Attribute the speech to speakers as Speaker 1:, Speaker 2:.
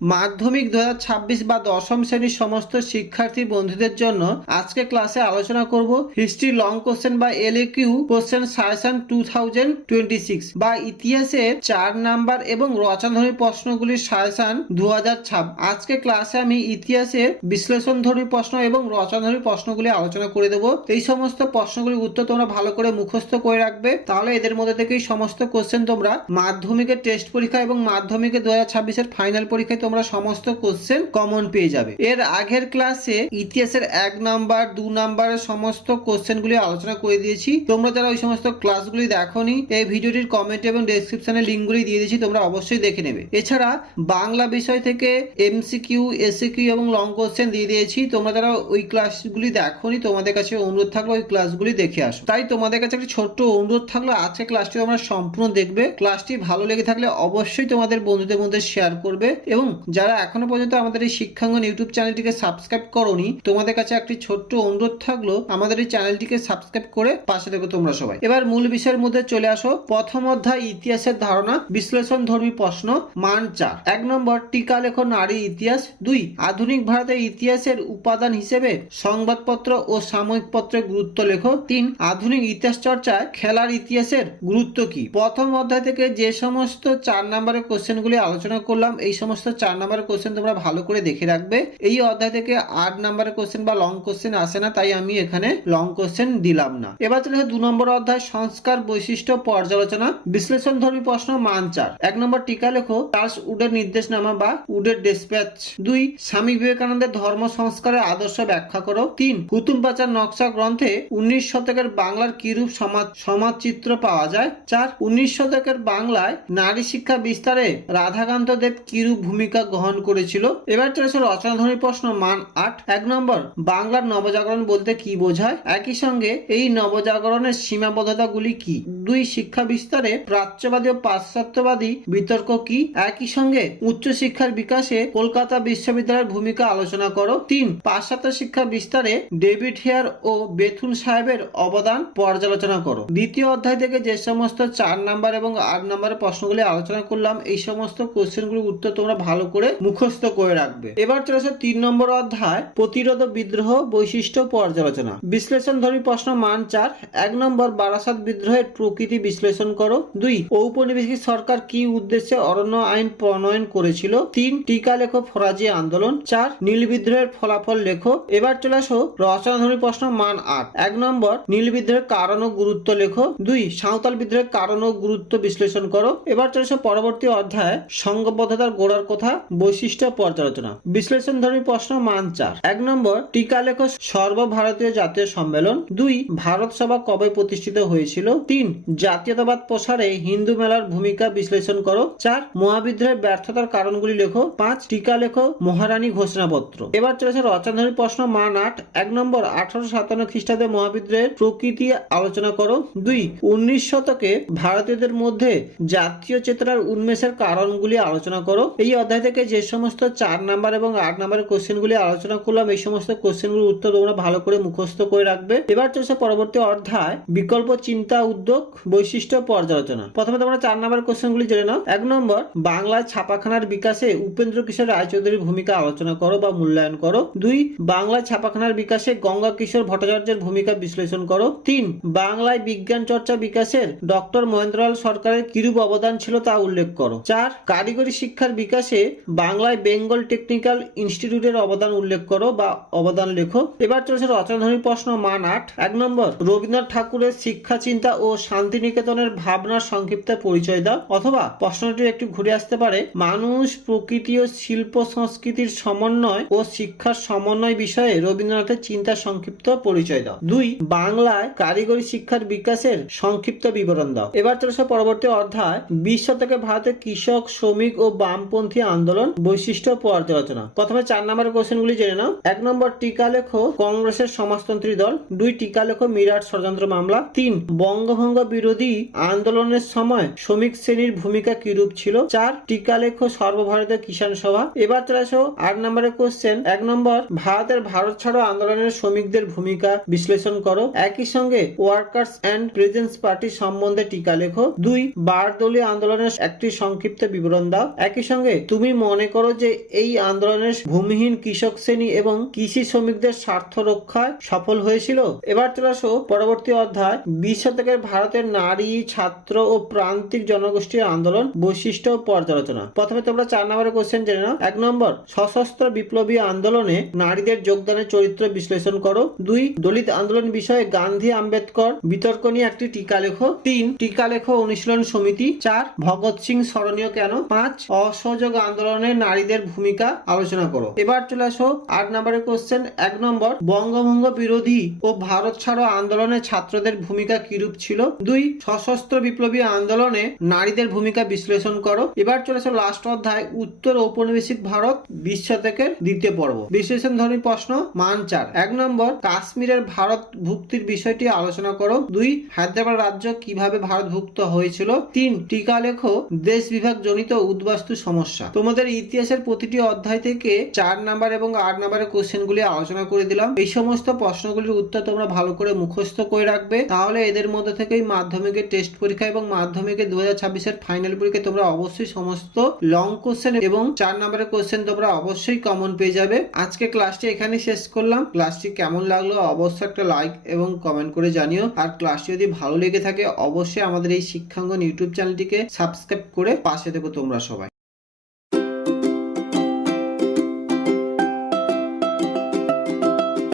Speaker 1: মাধ্যমিক দু হাজার ছাব্বিশ বা দশম শ্রেণির সমস্ত শিক্ষার্থী বন্ধুদের জন্য আজকে ক্লাসে আলোচনা করব হিস্ট্রি লং কোশ্চেন বা L Q question suggestion two thousand twenty six বা ইতিহাসের চার নাম্বার এবং রচনাধর্মী প্রশ্নগুলির সাজেশন দু হাজার আজকে ক্লাসে আমি ইতিহাসের বিশ্লেষণধর্মী প্রশ্ন এবং রচনাধর্মী প্রশ্নগুলি আলোচনা করে দেবো। এই সমস্ত প্রশ্নগুলির উত্তর তোমরা ভালো করে মুখস্থ করে রাখবে। তাহলে এদের মধ্যে থেকেই সমস্ত কোশ্চেন তোমরা মাধ্যমিকের টেস্ট পরীক্ষা এবং মাধ্যমিকের দু হাজার ছাব্বিশের ফাইনাল পরীক্ষায় তোমরা সমস্ত কোশ্চেন কমন পেয়ে যাবে। এর আগের ক্লাসে ইতিহাসের এক নাম্বার, দু নাম্বারের সমস্ত কোশ্চেনগুলি আলোচনা করে দিয়েছি। তোমরা যারা ওই সমস্ত ক্লাসগুলি দেখোনি, এই ভিডিওটির কমেন্ট এবং ডেসক্রিপশনে লিঙ্কগুলি দিয়ে দিয়েছি, তোমরা অবশ্যই দেখে নেবে। এছাড়া বাংলা বিষয় থেকে এমসিকিউ এসিকিউ এবং লং কোশ্চেন দিয়ে দিয়েছি। তোমরা যারা ওই ক্লাসগুলি দেখোনি, তোমাদের কাছে অনুরোধ থাকল ওই ক্লাসগুলি দেখে আসো। তাই তোমাদের কাছে একটি ছোট্ট অনুরোধ থাকল, আজকে ক্লাসটি তোমরা সম্পূর্ণ দেখবে। ক্লাসটি ভালো লেগে থাকলে অবশ্যই তোমাদের বন্ধুদের মধ্যে শেয়ার করবে এবং যারা এখনও পর্যন্ত আমাদের এই শিক্ষাঙ্গন ইউটিউব চ্যানেলটিকে সাবস্ক্রাইব করোনি, তোমাদের কাছে একটি ছোট্ট অনুরোধ থাকল, আমাদের এই চ্যানেলটিকে সাবস্ক্রাইব করে পাশে দেখো তোমরা সবাই। এবার মূল বিষয়ের মধ্যে চলে আসো। প্রথম অধ্যায়, ইতিহাসের ধারণা, বিশ্লেষণ ধর্মী প্রশ্ন, মান চার। এক নম্বর টিকা লেখো নারী ইতিহাস। দুই, আধুনিক ভারতের ইতিহাসের উপাদান হিসেবে সংবাদপত্র ও সাময়িক পত্রের গুরুত্ব লেখো। তিন, আধুনিক ইতিহাস চর্চায় খেলার ইতিহাসের গুরুত্ব কি? প্রথম অধ্যায় থেকে যে সমস্ত চার নম্বরের কোশ্চেনগুলি আলোচনা করলাম, এই সমস্ত চার নম্বরের কোশ্চেন তোমরা ভালো করে দেখে রাখবে। এই অধ্যায় থেকে আট নম্বরের কোশ্চেন বা লং কোশ্চেন আসে না, তাই আমি এখানে লং কোশ্চেন দিলাম না। এবার চলে দু নম্বর অধ্যায়, সংস্কার বৈশিষ্ট্য পর্যালোচনা, বিশ্লেষণ ধর্মী প্রশ্ন, মান চার। এক নম্বর টিকা লেখো চার্লস উডের নির্দেশনামা বা উডের ডেসপ্যাচ দুই, স্বামী বিবেকানন্দের ধর্ম সংস্কারের আদর্শ ব্যাখ্যা করো। তিন, হুতুম পাচার নকশা গ্রন্থে উনিশ শতকের বাংলার কিরূপ সমাজ সমাজ চিত্র পাওয়া যায়? চার, উনিশ শতকের বাংলায় নারী শিক্ষা বিস্তারে রাধাকান্ত দেব কিরূপ ভূমিকা গ্রহণ করেছিল। এবার চলেছে রচনাধর্মী প্রশ্ন মান আট। এক নম্বর, বাংলার নবজাগরণ বলতে কি বোঝায়? একই সঙ্গে এই নবজাগরণের সীমাবদ্ধতাগুলি কি? দুই, শিক্ষা বিস্তারে প্রাচ্যবাদী ও পাশ্চাত্যবাদী বিতর্ক কি? একই সঙ্গে উচ্চশিক্ষার বিকাশে কলকাতা বিশ্ববিদ্যালয়ের ভূমিকা আলোচনা করো। তিন, পাশ্চাত্য শিক্ষা বিস্তারে ডেভিড হেয়ার ও বেথুন সাহেবের অবদান পর্যালোচনা করো। দ্বিতীয় অধ্যায় থেকে যে সমস্ত চার নাম্বার এবং আট নাম্বারের প্রশ্নগুলি আলোচনা করলাম, এই সমস্ত কোশ্চেনগুলির উত্তর তোমরা ভালো করে মুখস্থ করে রাখবে। এবার চলেছে তিন নম্বর অধ্যায়, প্রতিরোধ বিদ্রোহ বৈশিষ্ট্য পর্যালোচনা। বিশ্লেষণ ধর্মী প্রশ্ন মান চার, এক নম্বর বারাসাত বিদ্রোহের প্রকৃতি বিশ্লেষণ করো। দুই, ঔপনিবেশিক সরকার কি উদ্দেশ্যে অরণ্য আইন প্রণয়ন করেছিল? তিন, টিকা লেখো, ফরাজি আন্দোলন। চার, নীল বিদ্রোহের ফলাফল লেখো। এবার চলে আসো রচনাধর্মী প্রশ্ন মান আট। এক নম্বর, নীল বিদ্রোহের কারণ ও গুরুত্ব লেখো। দুই, সাঁওতাল বিদ্রোহের কারণ ও গুরুত্ব বিশ্লেষণ করো। এবার চলে আসো পরবর্তী অধ্যায় সংঘবদ্ধতার গোড়ার কথা। বৈশিষ্ট্য পর্যালোচনা। বিশ্লেষণ ধর্মী প্রশ্ন মান চার। এক নম্বর, টিকা লেখো সর্বভারতীয় জাতীয় সম্মেলন। দুই, ভারত সভা কবে প্রতিষ্ঠিত হয়েছিল? তিন, জাতীয়তাবাদ প্রসারে হিন্দু মেলার ভূমিকা বিশ্লেষণ করো। চার, মহাবিদ্রোহের ব্যর্থতার কারণগুলি লেখো। পাঁচ, টিকা লেখো মহারানী ঘোষণাপত্র। এবার চলেছে রচনাধর্মী প্রশ্ন মান আট। এক নম্বর, আঠারোশো সাতান্ন খ্রিস্টাব্দে মহাবিদ্রোহের প্রকৃতি আলোচনা করো। দুই, উনিশ শতকে ভারতীয়দের মধ্যে জাতীয় চেতনার উন্মেষের কারণগুলি আলোচনা করো। এই অধ্যায় থেকে যে সমস্ত চার নাম্বার এবং আট নাম্বারের কোশ্চেনগুলি আলোচনা করলাম, এই সমস্ত কোশ্চেনগুলির উত্তর তোমরা ভালো করে মুখস্থ করে রাখবে। এবার চলছে পরবর্তী অধ্যায়, বিকল্প চিন্তা, উদ্যোগ, বৈশিষ্ট্য, পর্যালোচনা। প্রথমে তোমরা চার নাম্বার কোশ্চেনগুলি জেনে নাও। এক নম্বর বাংলায় ছাপাখানার বিকাশে উপেন্দ্র কিশোর রায়চৌধুরীর ভূমিকা আলোচনা করো বা মূল্যায়ন করো। দুই বাংলায় ছাপাখানার বিকাশে গঙ্গা কিশোর ভট্টাচার্যের ভূমিকা বিশ্লেষণ করো। তিন, বাংলায় বিজ্ঞান চর্চা বিকাশের ডক্টর মহেন্দ্রলাল সরকারের কিরূপ অবদান ছিল তা উল্লেখ করো। চার, কারিগরি শিক্ষার বিকাশে বাংলায় বেঙ্গল টেকনিক্যাল ইনস্টিটিউটের অবদান উল্লেখ করো বা অবদান লেখো। এবার চলেছে রচনাধর্মী প্রশ্ন মান আট। এক নম্বর, রবীন্দ্রনাথ ঠাকুরের শিক্ষা, চিন্তা ও শান্তিনিকেতনের ভাবনার সংক্ষিপ্ত পরিচয় দাও। অথবা প্রশ্নটি একটু ঘুরে আসতে পারে, মানুষ প্রকৃতি ও শিল্প সংস্কৃতির সমন্বয় ও শিক্ষার সমন্বয় বিষয়ে রবীন্দ্রনাথের চিন্তা সংক্ষিপ্ত পরিচয় দাও। দুই, বাংলায় কারিগরি শিক্ষার বিকাশের সংক্ষিপ্ত বিবরণ দাও। এবার চলেছে পরবর্তী অধ্যায়, বিশ শতকে ভারতের কৃষক, শ্রমিক ও বামপন্থী আন্দোলন বৈশিষ্ট্য পর্যালোচনা প্রথমে চার নম্বরের কোশ্চেনগুলি জেনে নাও। এক নম্বর টিকা লেখো কংগ্রেসের সমাজতন্ত্রী দল। দুই টিকা লেখো মিরাট ষড়যন্ত্র মামলা। তিন, বঙ্গভঙ্গ বিরোধী আন্দোলনের সময় শ্রমিক শ্রেণির ভূমিকা কিরূপ ছিল? চার টিকা লেখো সর্বভারতীয় কিষাণ সভা। এবার চলে আসো আট নম্বরের কোশ্চেন। এক নম্বর, ভারতের ভারত ছাড়ো আন্দোলনের শ্রমিকদের ভূমিকা বিশ্লেষণ করো। একই সঙ্গে ওয়ার্কার্স অ্যান্ড প্রেজেন্স পার্টি সম্বন্ধে টিকা লেখো দুই, বারদলীয় আন্দোলনের একটি সংক্ষিপ্ত বিবরণ দাও। একই সঙ্গে তুমি তুমি মনে করো যে এই আন্দোলনের ভূমিহীন কৃষক শ্রেণি এবং কৃষি শ্রমিকদের স্বার্থ রক্ষায় সফল হয়েছিল? এবার চলে আসো পরবর্তী অধ্যায়। বিশ শতকের ভারতের নারী, ছাত্র ও প্রান্তিক জনগোষ্ঠীর আন্দোলন, বৈশিষ্ট্য পর্যালোচনা। প্রথমে তোমরা চার নম্বরের কোশ্চেন জেনে নাও। এক নম্বর, সশস্ত্র বিপ্লবী আন্দোলনে নারীদের যোগদানের চরিত্র বিশ্লেষণ করো। দুই, দলিত আন্দোলন বিষয়ে গান্ধী আম্বেদকর বিতর্ক নিয়ে একটি টিকা লেখো। তিন, টিকা লেখো অনুশীলন সমিতি। চার, ভগৎ সিং স্মরণীয় কেন? পাঁচ, অসহযোগ আন্দোলনে নারীদের ভূমিকা আলোচনা করো। এবার চলে আসো আট নম্বরের কোশ্চেন এক নম্বর, বঙ্গভঙ্গ বিরোধী ও ভারত ছাড়ো আন্দোলনে ছাত্রদের ভূমিকা কিরূপ ছিল? দুই, সশস্ত্র বিপ্লবী আন্দোলনে নারীদের ভূমিকা বিশ্লেষণ করো। এবার চলে আসো লাস্ট অধ্যায়, উত্তর ঔপনিবেশিক ভারত বিশ শতকের দ্বিতীয় পর্ব। বিশ্লেষণ ধর্মী প্রশ্ন, মান চার। এক নম্বর, কাশ্মীরের ভারত ভুক্তির বিষয়টি আলোচনা করো। দুই, হায়দ্রাবাদ রাজ্য কীভাবে ভারতভুক্ত হয়েছিল? তিন, টিকা লেখো, দেশ বিভাগ জনিত উদ্বাস্তু সমস্যা। তোমাদের ইতিহাসের প্রতিটি অধ্যায় থেকে চার নাম্বার এবং আট নাম্বারের কোশ্চেনগুলি আলোচনা করে দিলাম। এই সমস্ত প্রশ্নগুলির উত্তর তোমরা ভালো করে মুখস্থ করে রাখবে। তাহলে এদের মধ্যে থেকেই মাধ্যমিকের টেস্ট পরীক্ষা এবং মাধ্যমিকের দু হাজার ছাব্বিশের ফাইনাল পরীক্ষা তোমরা অবশ্যই সমস্ত লং কোশ্চেন এবং চার নাম্বারের কোশ্চেন তোমরা অবশ্যই কমন পেয়ে যাবে। আজকে ক্লাসটি এখানে শেষ করলাম। ক্লাসটি কেমন লাগল অবশ্যই একটা লাইক এবং কমেন্ট করে জানিও। আর ক্লাসটি যদি ভালো লেগে থাকে, অবশ্যই আমাদের এই শিক্ষাঙ্গন ইউটিউব চ্যানেলটিকে সাবস্ক্রাইব করে পাশে থেকো তোমরা সবাই।